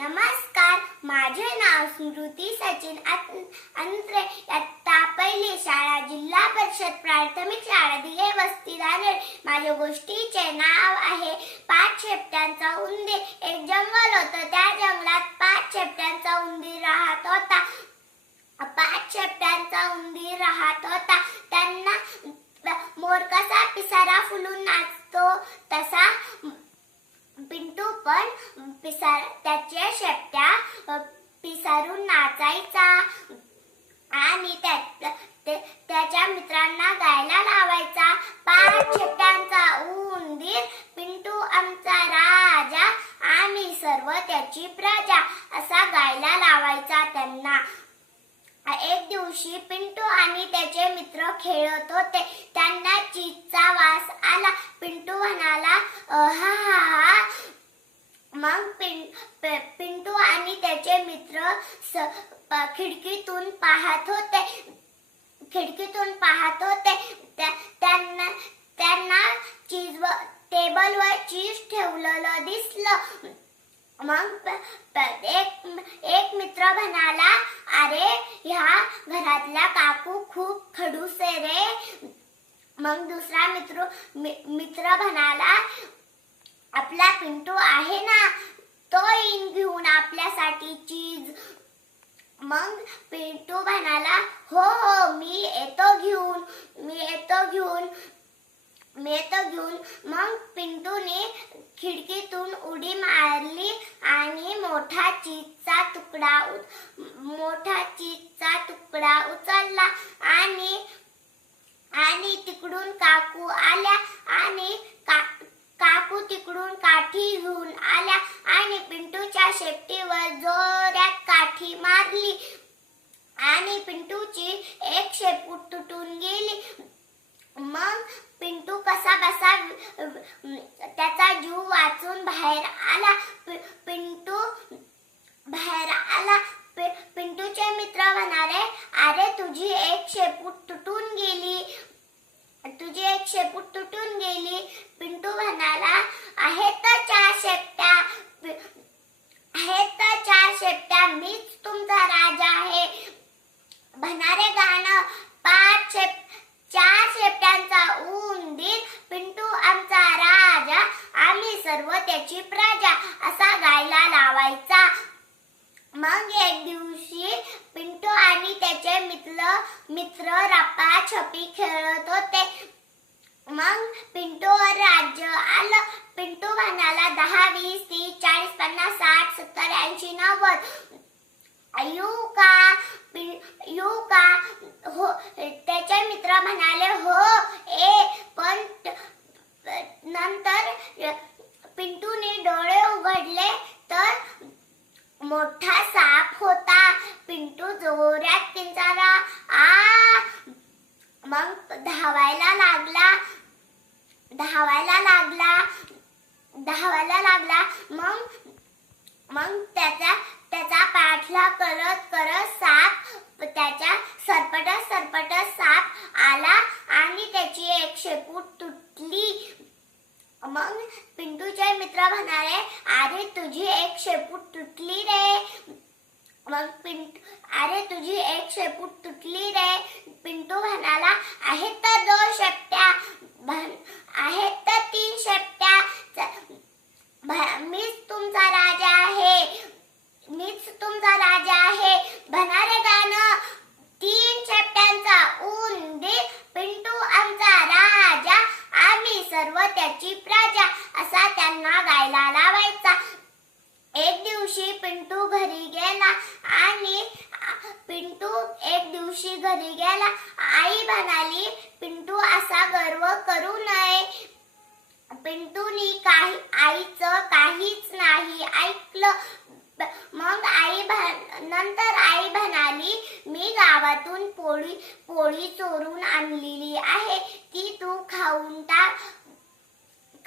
नमस्कार. माझे नाव स्मृती सचिन अंत्रे. इयत्ता पहिली शाळा जिल्हा परिषद प्राथमिक शाळा दिले वस्ती झाले. माझ्या गोष्टीचे नाव आहे पाच शेपट्यांचा उंदीर. एक जंगल होतं. त्या जंगलात पाच शेपट्यांचा उंदीर राहत होता. पाच शेपट्यांचा उंदीर राहत होता. त्यांना मोर कसा पिसारा फुलून नाचतो तसा पिसार त्याच्या शेपट्या पिसारून नाचायचा. आणि त्याच्या मित्रांना गायला लावायचा. पाच शेपट्यांचा उंदीर पिंटू आमचा राजा आम्ही सर्व त्याची प्रजा असा गायला लावायचा त्यांना. एक दिवशी पिंटू आणि त्याचे मित्र खेळत होते. त्यांना चीजचा वास आला. पिंटू म्हणाला हा हा हा मग पिं, पिंटू आणि त्याचे मित्र स, खिडकीतून पाहत होते. खिडकीतून पाहत होते. त्यांना त्यांना चीज टेबलवर चीज ठेवलेलं दिसलं. मग एक एक मित्र म्हणाला अरे ह्या घरातल्या काकू खूप खडूस रे. मग दुसरा मित्र मित्र म्हणाला आपला पिंटू आहे ना तो येईन घेऊन आपल्यासाठी चीज. मग पिंटू म्हणाला हो हो मी येतो घेऊन मी येतो घेऊन मी येतो घेऊन. मग पिंटूने खिडकीतून उडी मारली आणि मोठा चीजचा तुकडा मोठा चीजचा तुकडा उचलला आणि आणि तिकडून काकू आल्या आणि का काठी घेऊन आल्या आणि पिंटूच्या शेपटीवर जोरात काठी मारली. आणि पिंटूची एक शेपूट तुटून गेली. मग पिंटू कसा बसा त्याचा जीव वाचून बाहेर आला. पिंटू बाहेर आला. पिंटूचे मित्र म्हणाले अरे तुझी एक शेपूट तुटून गेली. तुझी एक शेपूट तुटून गेली. पिंटू म्हणाला आहे तर चार शेपट्या. आहे तर चार शेपट्या. मीच तुमचा राजा आहे. भणारे गाणं पाच शेप चार शेपट्यांचा उंदीर पिंटू आमचा राजा. आम्ही सर्व त्याची प्रजा असा गायला लावायचा मग एक दिवशी पिंटू आणि त्याचे मित्र मित्र रापा छपी खेळत होते मग पिंटूवर राज्य आलं. पिंटू म्हणाला दहा वीस तीस चाळीस पन्नास साठ सत्तर ऐंशी नव्वद. यू का यू का हो त्याचे मित्र म्हणाले हो ए पण नंतर पिंटूने डोळे उघडले तर मोठा साप होता. पिंटू जोरात पिंजारा आ मग धावायला लागला. धावायला लागला. धावायला लागला. मग मग त्याचा त्याचा पाठला करत करत साप त्याच्या सरपटत सरपटत साप आला आणि त्याची एक शेपूट तुटली. मग पिंटूचे मित्र म्हणाले अरे तुझी एक शेपूट तुटली रे. मग पिंटू अरे तुझी एक शेपूट तुटली रे. पिंटू म्हणाला आहेत तर दोन शेपट्या. आहेत तर तीन शेपट्या च- भ- मीच तुमचा राजा आहे मीच तुमचा राजा आहे भणारे गाणं तीन शेपट्यांचा उंदीर पिंटू आमचा राजा आम्ही सर्व त्याची प्रजा असा त्यांना गायला लावायचा एक दिवशी पिंटू घरी गेला आणि पिंटू एक दिवशी घरी गेला. आई म्हणाली पिंटू असा गर्व करू नये. पिंटूनी काही आईचं काहीच नाही ऐकलं. मग आई नंतर आई म्हणाली मी गावातून पोळी पोळी चोरून आणलेली आहे. ती तू खाऊन टाक.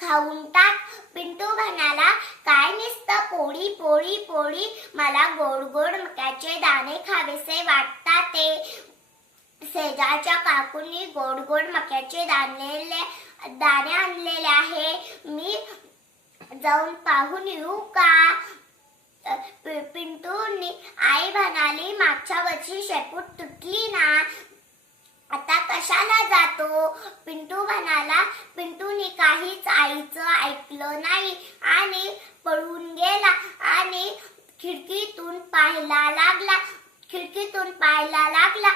खाऊन टाक. पिंटू म्हणाला काय नुसतं? पोळी पोळी पोळी. मला गोड गोड मक्याचे दाणे खावेसे वाटतात ते शेजारच्या काकूंनी गोड गोड मक्याचे दाणे दाणे आणलेले आहे. मी जाऊन पाहून येऊ का? पि- पिंटूनी आई म्हणाली मागच्या वर्षी शेपूट तुटली ना. आता कशाला जातो? पिंटू म्हणाला पिंटूने काहीच आईचं ऐकलं नाही. आणि पळून गेला आणि खिडकीतून पाहायला लागला खिडकीतून पाहायला लागला.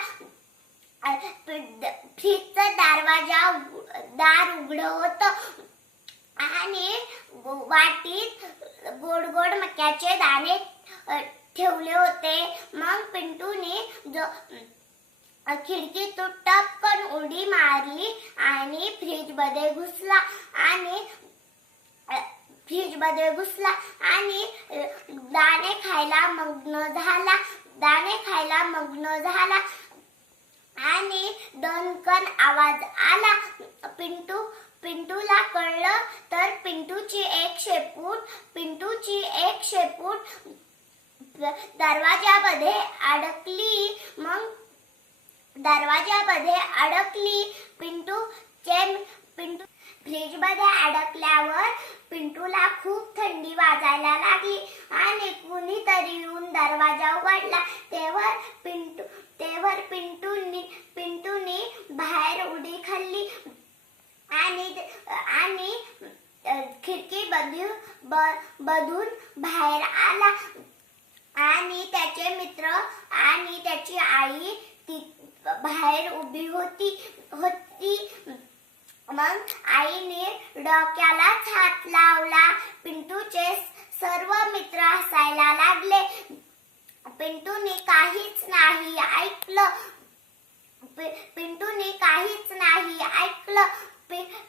फ्रीजचा दरवाजा दार उघड होत. आणि वाटीत गोड गोड मक्याचे दाणे ठेवले होते. मग पिंटूने जो खिडकीतून टपकन उडी मारली आणि फ्रीजमध्ये घुसला आणि फ्रीजमध्ये घुसला आणि दाणे खायला मग्न झाला. दाणे खायला मग्न झाला आणि दणकन आवाज आला. पिंटू पिंटूला कळलं तर पिंटूची एक शेपूट पिंटूची एक शेपूट दरवाजामध्ये अडकली. मग दरवाजामध्ये अडकली. पिंटू चेन पिंटू फ्रीजमध्ये अडकल्यावर पिंटूला खूप थंडी वाजायला लागली आणि कुणीतरी येऊन दरवाजा उघडला. तेव्हा पिंटू तेव्हा पिंटूनी पिंटूनी बाहेर उडी खाल्ली आणि आणि खिडकी बंधू ब- बाहेर आला. आणि त्याचे मित्र आणि त्याची आई ती बाहेर उभी होती होती. मग आईने डोक्याला हात लावला. पिंटूचे सर्व मित्र हसायला लागले. पिंटूने काहीच नाही ऐकलं. पिंटूने काहीच नाही ऐकलं.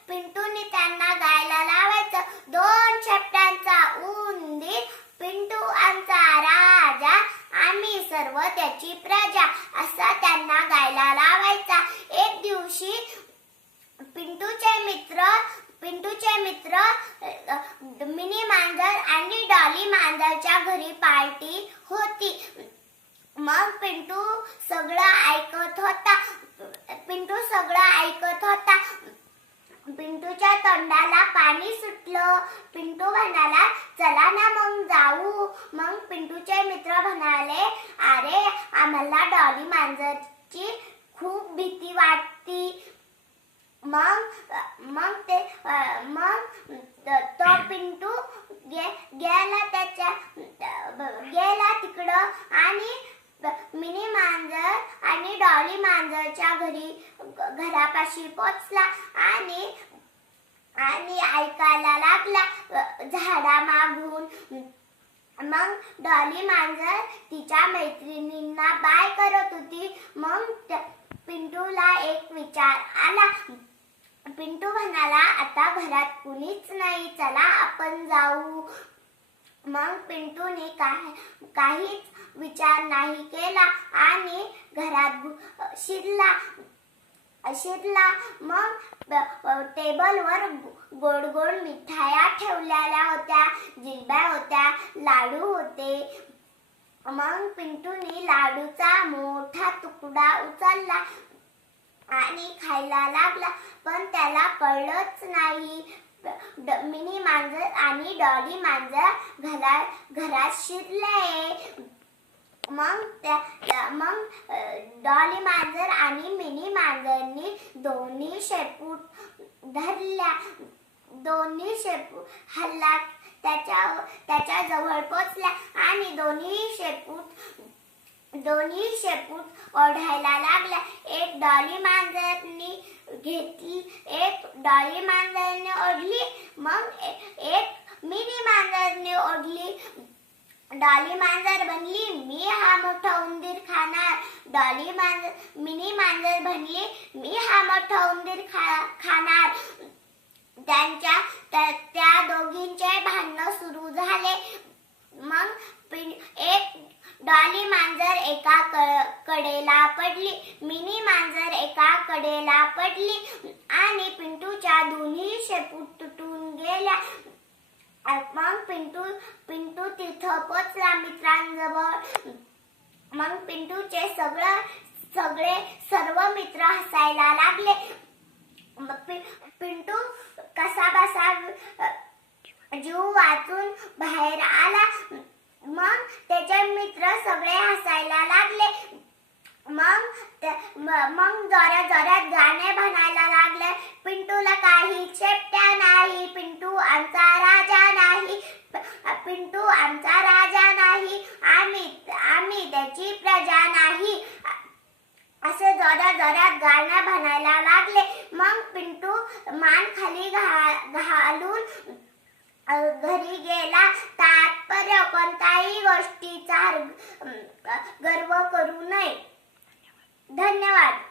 पिंटूने त्यांना गायला लावायचं. दोन शेपट्यांचा उंदीर पिंटू आमचा राजा. आम्ही सर्व त्याची प्रजा असा त्यांना गायला लावायचा एक दिवशी पिंटूचे मित्र पिंटूचे मित्र अ, मिनी मांजर आणि डॉली मांजरच्या घरी पार्टी होती मग पिंटू सगळं ऐकत होता. पिंटू सगळं ऐकत होता. पिंटूच्या तोंडाला पाणी सुटलं. पिंटू म्हणाला चला ना मग जाऊ. मग पिंटूचे मित्र म्हणाले अरे आम्हाला डॉली मांजरची खूप भीती वाटती. मग मग ते मग तो पिंटू गे- गेला त्याच्या गेला तिकडं आणि मिनी मांजर आणि डॉली मांजरच्या घरी घरापाशी पोचला आणि आणि ऐकायला लागला झाडा मागून मग डॉली मांजर तिच्या मैत्रिणींना बाय करत होती. मग पिंटूला एक विचार आला. पिंटू म्हणाला आता घरात कुणीच नाही चला आपण जाऊ. मग पिंटूने काही काहीच विचार नाही केला आणि घरात शिरला शिरला. मग टेबलवर गोड गोड मिठाया ठेवलेल्या होत्या जिलब्या होत्या लाडू होते. मग पिंटूने लाडूचा मोठा तुकडा उचलला आणि खायला लागला पण त्याला कळलंच नाही. ड- मिनी मांजर आणि डॉली मांजर घरा घरात शिरले. मग त्या मग डॉली मांजर आणि मिनी मांजरनी दोन्ही शेपूट धरल्या. दोन्ही शेपू हल्ला त्याच्या त्याच्याजवळ पोचल्या आणि दोन्ही शेपूट दोन्ही शेपूट ओढायला लागल्या. एक डॉली मांजरनी घेतली एक डॉली मांजरने ओढली मग एक मिनी मांजरने ओढली. डॉली मांजर बनली मी हा मोठा उंदीर खाणार डॉली मांजर मिनी मांजर बनली मी हा मोठा उंदीर खा खाणार. त्यांच्या त्या त्या दोघींचे भांडणं सुरू झाले. मग एक डॉली मांजर एका कडेला पडली. मिनी मांजर एका कडेला पडली आणि पिंटूच्या दोन्ही शेपूट तुटून गेल्या. मग पिंटू पिंटू तिथं पोचला मित्रांजवळ. मग पिंटूचे सगळं सगळे सर्व मित्र हसायला लागले. पिंटू कसा बसा जीव वाचून बाहेर आला. मग त्याचे मित्र सगळे हसायला लागले. मग मग जोऱ्या जोऱ्यात गाणे म्हणायला लागले. पिंटूला काही चेपट्या नाही. पिंटू आमचा राजा नाही. पिंटू आमचा राजा नाही. आम्ही त्याची प्रजा नाही असे जोऱ्यात गाणं म्हणायला लागले. मग पिंटू मान खाली घा- घालून घरी गेला. तात्पर्य कोणत्याही गोष्टीचा गर्व करू नये. धन्यवाद.